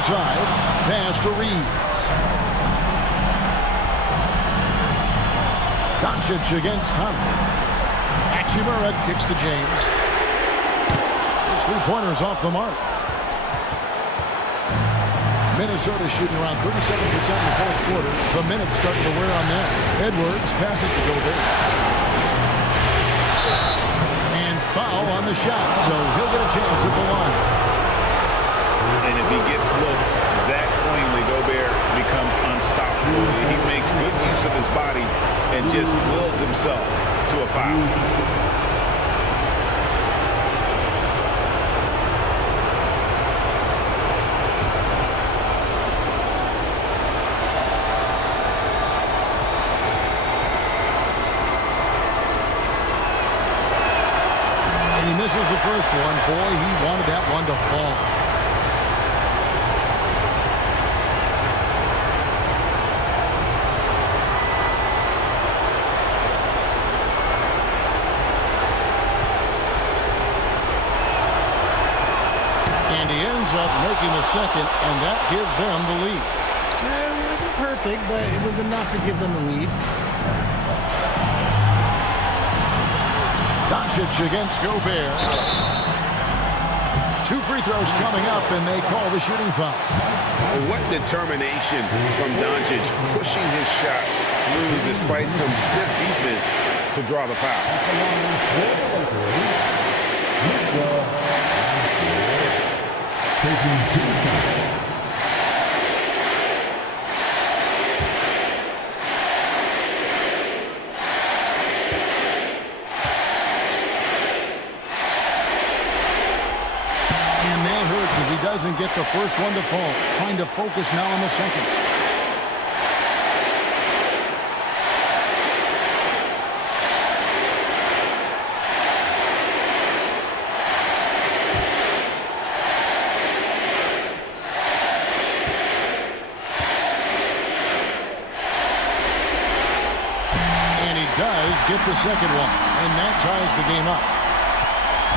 far side. Pass to Reeves. Doncic against Conley. Hachimura kicks to James. His three-pointers off the mark. Minnesota shooting around 37% in the fourth quarter. The minutes starting to wear on them. Edwards passes to Gobert. And foul on the shot, so he'll get a chance at the line. And if he gets looks that cleanly, Gobert becomes unstoppable. He makes good use of his body and just wills himself to a foul. Misses the first one. Boy, he wanted that one to fall. And he ends up making the second, and that gives them the lead. It wasn't perfect, but it was enough to give them the lead. Doncic against Gobert. Two free throws coming up, and they call the shooting foul. What determination from Doncic, pushing his shot through despite some stiff defense to draw the foul. He doesn't get the first one to fall. Trying to focus now on the second. And he does get the second one. And that ties the game up.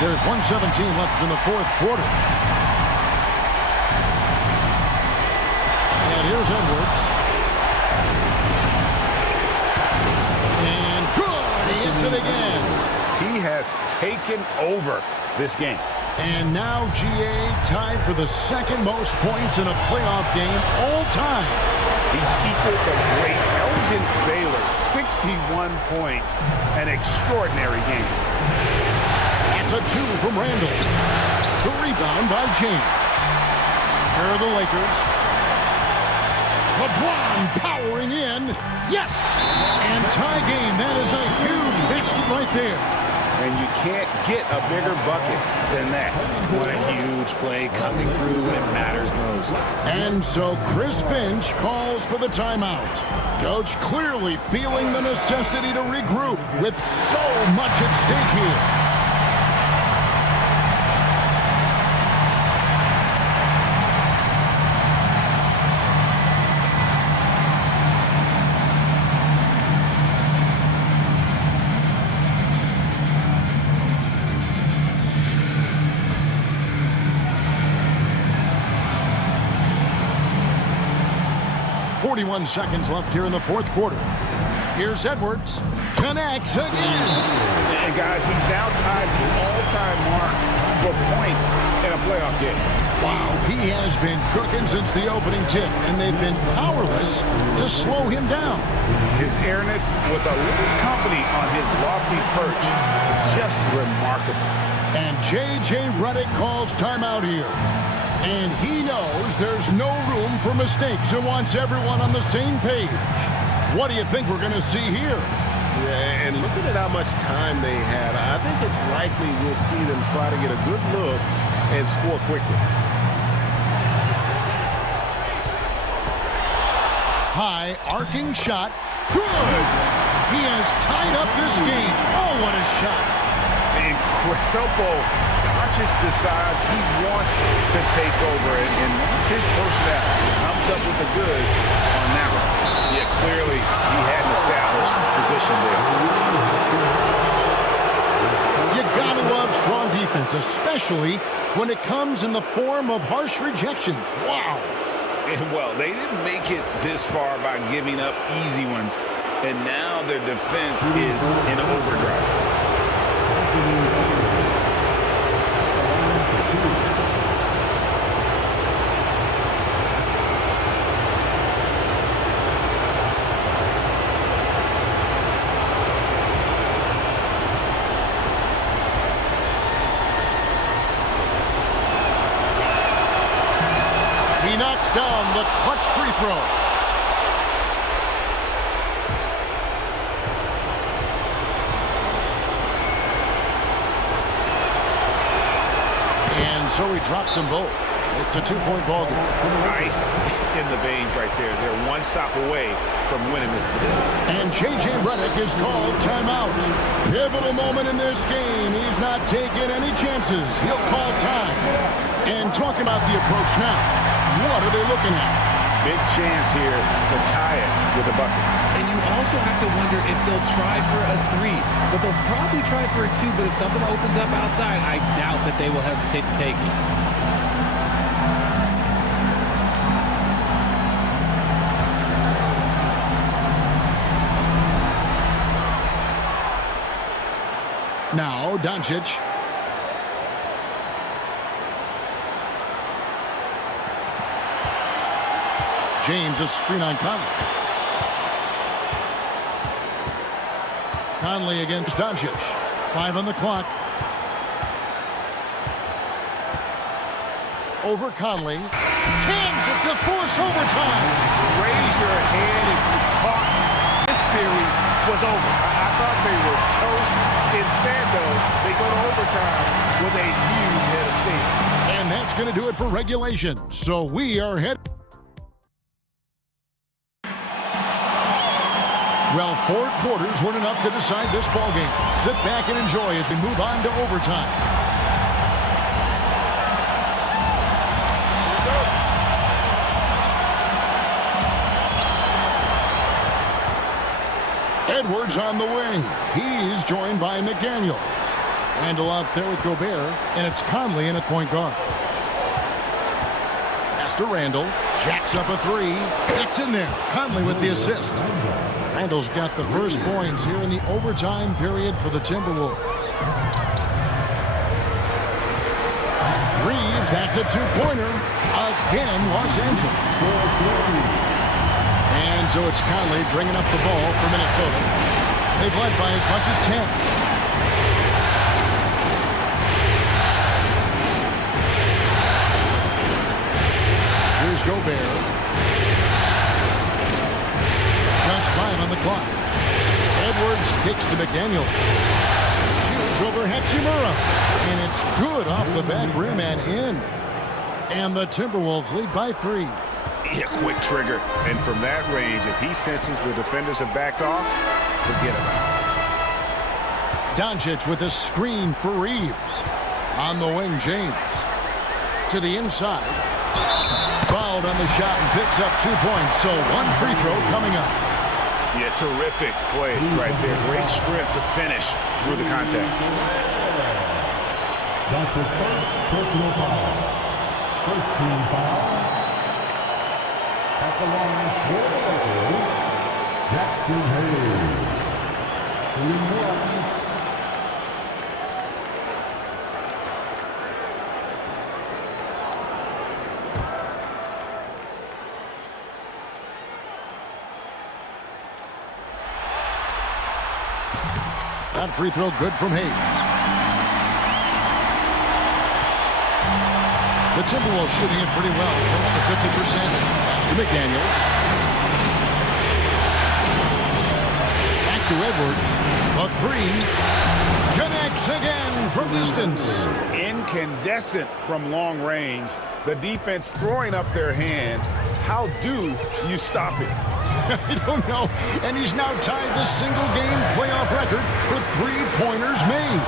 There's 1:17 left in the fourth quarter. And here's Edwards. And good! He hits it again. He has taken over this game. And now GA tied for the second most points in a playoff game all time. He's equal to great Elgin Baylor. 61 points. An extraordinary game. It's a two from Randall. The rebound by James. Here are the Lakers. LeBron powering in. Yes! And tie game. That is a huge basket right there. And you can't get a bigger bucket than that. What a huge play coming through when it matters most. And so Chris Finch calls for the timeout. Coach clearly feeling the necessity to regroup with so much at stake here. Seconds left here in the fourth quarter. Here's Edwards. Connects again. And guys, he's now tied the all-time mark for points in a playoff game. Wow, he has been cooking since the opening tip, and they've been powerless to slow him down. His airness with a little company on his lofty perch, just remarkable. And J.J. Redick calls timeout here. And he knows there's no room for mistakes and wants everyone on the same page. What do you think we're going to see here? Yeah, and looking at how much time they had, I think it's likely we'll see them try to get a good look and score quickly. High, arcing shot. Good! He has tied up this game. Oh, what a shot. Incredible. Doncic decides he wants to take over, and that's his personality. He comes up with the goods on that one. Yeah, clearly he had an established position there. You gotta love strong defense, especially when it comes in the form of harsh rejections. Wow. And, well, they didn't make it this far by giving up easy ones, and now their defense is in overdrive. He knocks down the clutch free throw. And so he drops them both. It's a two-point ball game. Nice in the veins right there. They're one stop away from winning this today. And J.J. Redick is called timeout. Pivotal moment in this game. He's not taking any chances. He'll call time. And talking about the approach now, what are they looking at? Big chance here to tie it with a bucket. And you also have to wonder if they'll try for a 3. But they'll probably try for a 2. But if something opens up outside, I doubt that they will hesitate to take it. Now, Doncic. James, a screen on Conley. Conley against Doncic. 5 on the clock. Over Conley. Cans it to force overtime. Raise your hand if you thought this series was over. I thought they were toast. Instead, though, they go to overtime with a huge head of steam. And that's going to do it for regulation. So we are headed. Well, 4 quarters weren't enough to decide this ballgame. Sit back and enjoy as we move on to overtime. Edwards on the wing. He's joined by McDaniels. Randall out there with Gobert, and it's Conley in at point guard. Pass to Randall. Jacks up a 3. It's in there. Conley with the assist. Randall's got the first points here in the overtime period for the Timberwolves. Reeves, that's a 2-pointer. Again, Los Angeles. And so it's Conley bringing up the ball for Minnesota. They've led by as much as 10. Here's Gobert. Just 5 on the clock. Edwards kicks to McDaniels. Shoots over Hachimura. And it's good off the back rim and in. And the Timberwolves lead by 3. Yeah, quick trigger. And from that range, if he senses the defenders have backed off, forget about it. Doncic with a screen for Reeves. On the wing, James. To the inside. Fouled on the shot and picks up 2 points. So 1 free throw coming up. Yeah, terrific play right there. Great strength to finish through the contact. That's his first personal foul. First team foul. At the line for the Lakers, Jackson Hayes. That free throw good from Hayes. The Timberwolves shooting it pretty well, close to 50%. That's to McDaniels. Back to Edwards. A 3. Connects again from distance. Incandescent from long range. The defense throwing up their hands. How do you stop it? I don't know. And he's now tied the single-game playoff record for 3-pointers made.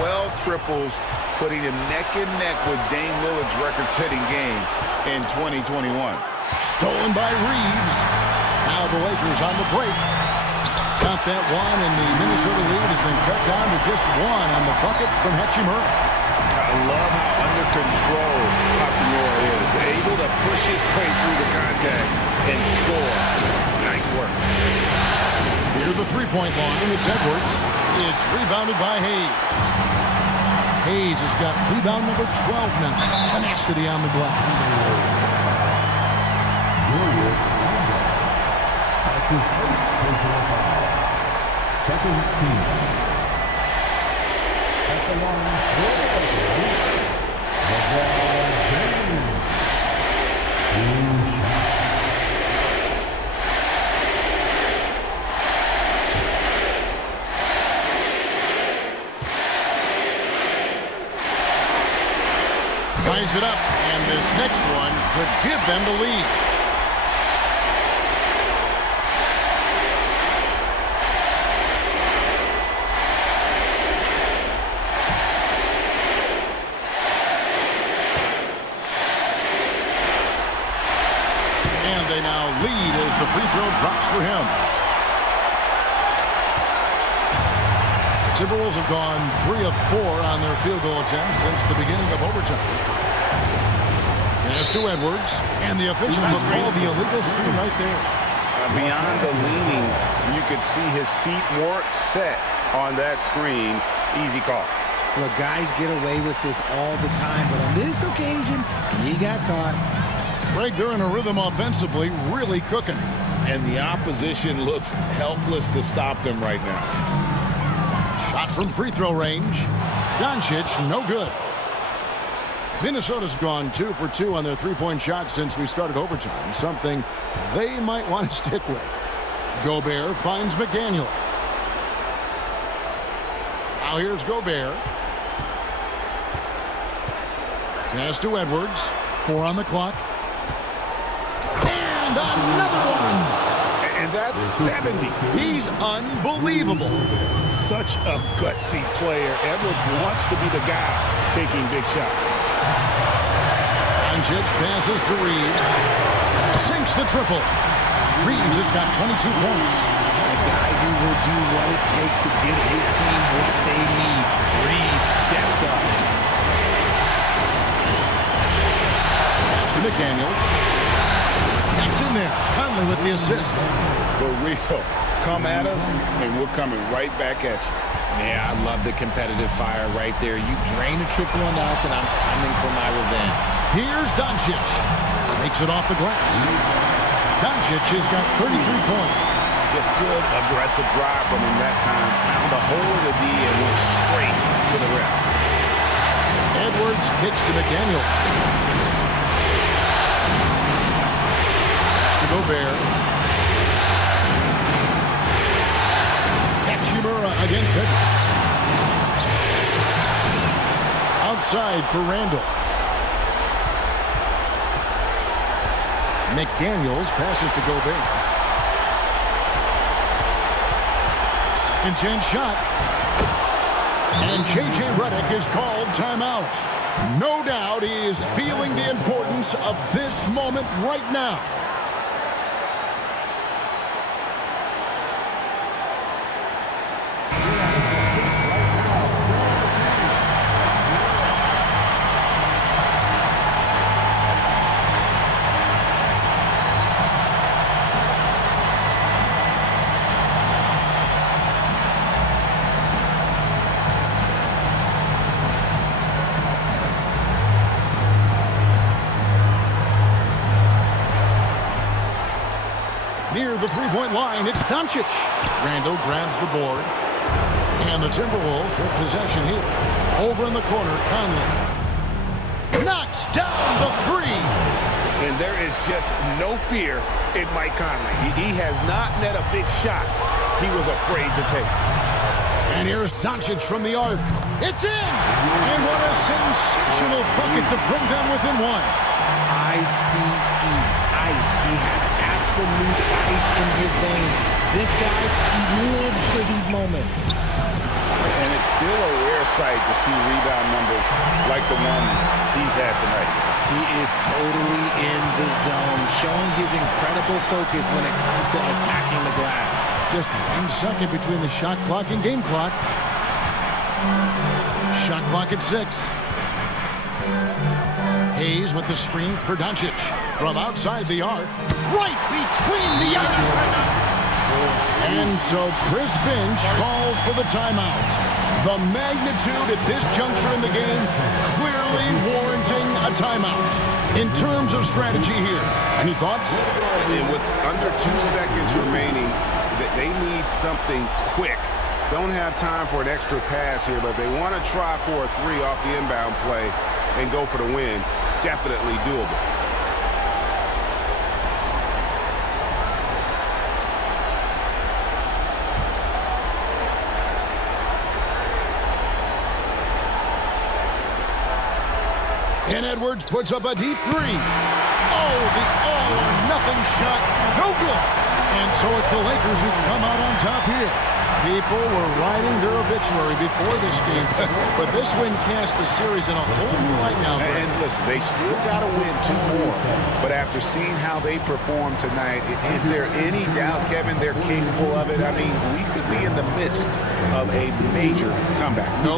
12 triples, putting him neck and neck with Dame Lillard's record-setting game in 2021. Stolen by Reeves. Now the Lakers on the break. Got that one, and the Minnesota lead has been cut down to just 1 on the bucket from Hachimura. I love how under control Hachimura is. Able to push his way through the contact and score. Nice work. Here's the three-point line. It's Edwards. It's rebounded by Hayes. Hayes has got rebound number 12 now. Tenacity on the glass. That's his first personal foul. Second team. At the line, LeBron James. Ties it up, and this next one could give them the lead. And they now lead as the free throw drops for him. Timberwolves have gone 3 of 4 on their field goal attempts since the beginning of overtime. Pass to Edwards, and the officials have called the illegal screen right there. Beyond the leaning, you could see his feet weren't set on that screen. Easy call. Look, guys get away with this all the time, but on this occasion, he got caught. Greg, they're in a rhythm offensively, really cooking. And the opposition looks helpless to stop them right now. Shot from free throw range. Doncic, no good. Minnesota's gone 2 for 2 on their three-point shots since we started overtime, something they might want to stick with. Gobert finds McDaniel. Now here's Gobert. Pass to Edwards. 4 on the clock. And another one. And that's 70. He's unbelievable. Such a gutsy player. Edwards wants to be the guy taking big shots. Doncic passes to Reeves. Sinks the triple. Reeves has got 22 points. A guy who will do what it takes to give his team what they need. Reeves steps up. Pass to McDaniels. That's in there. Conley with the assist. For real. Come at us, and we're coming right back at you. Yeah, I love the competitive fire right there. You drain a triple on us, and I'm coming for my revenge. Here's Doncic. Makes it off the glass. Doncic has got 33 points. Just good, aggressive drive from him that time. Found the hole of the D and went straight to the rim. Edwards kicks to McDaniel. To Gobert. Hachimura against Edwards. Outside for Randall. McDaniels passes to Gobert. Second chance shot. And J.J. Redick is called timeout. No doubt he is feeling the importance of this moment right now. Near the three-point line, it's Doncic. Randall grabs the board. And the Timberwolves with possession here. Over in the corner, Conley knocks down the three. And there is just no fear in Mike Conley. He has not met a big shot he was afraid to take. And here's Doncic from the arc. It's in! And what a sensational bucket to bring them within one. ICE. Ice. He has absolute ice in his veins. This guy, he lives for these moments. And it's still a rare sight to see rebound numbers like the ones he's had tonight. He is totally in the zone, showing his incredible focus when it comes to attacking the glass. Just 1 second between the shot clock and game clock. Shot clock at 6. Hayes with the screen for Doncic. From outside the arc, right between the eyes. And so Chris Finch calls for the timeout. The magnitude at this juncture in the game clearly warranting a timeout. In terms of strategy here, any thoughts? And with under 2 seconds remaining, they need something quick. Don't have time for an extra pass here, but if they want to try for a 3 off the inbound play and go for the win, definitely doable. And Edwards puts up a deep 3. Oh, the all-or-nothing shot. No good. And so it's the Lakers who come out on top here. People were writing their obituary before this game, but this win cast the series in a whole new light now. And listen, they still got to win 2 more. But after seeing how they performed tonight, is there any doubt, Kevin, they're capable of it? I mean, we could be in the midst of a major comeback. No.